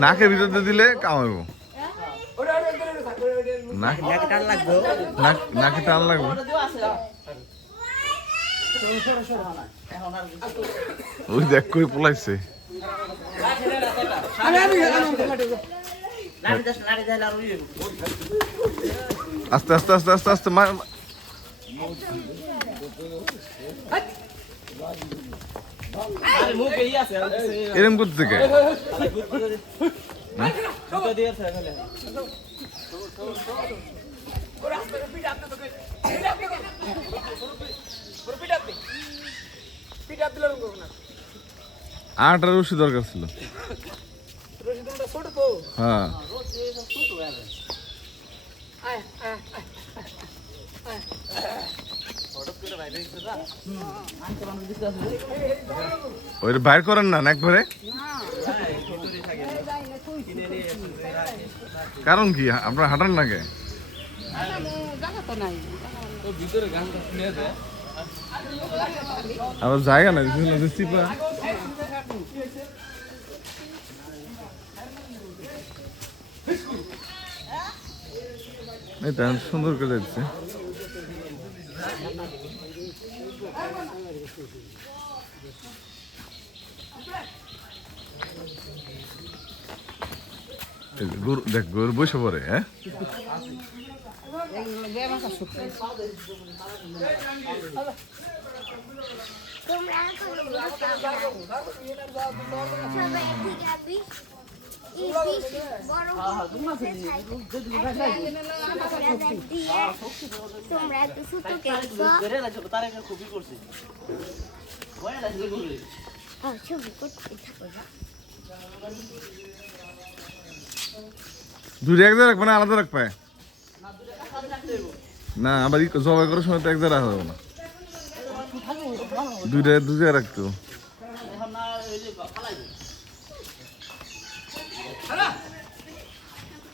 নাকের ভিতরে দিলে কামাবো নাকে টান লাগবে ওই দেখ করে পলাইছে আস্তে আস্তে আস্তে আস্তে আস্তে এরম করতে থেকে আটটা রশি দরকার ছিল হ্যাঁ ওই বাইর করেন না একবারে কারণ কি আপনার হাঁটান না কে আবার জায়গা না এটা সুন্দর করে দিচ্ছে দেখ গরু বসে পড়ে হ্যাঁ দুটো এক জায়গা রাখবে না আলাদা রাখবে না আবার জবাই করার সময় তো এক জায়গা রাখা যাবে না দুইটা রাখতো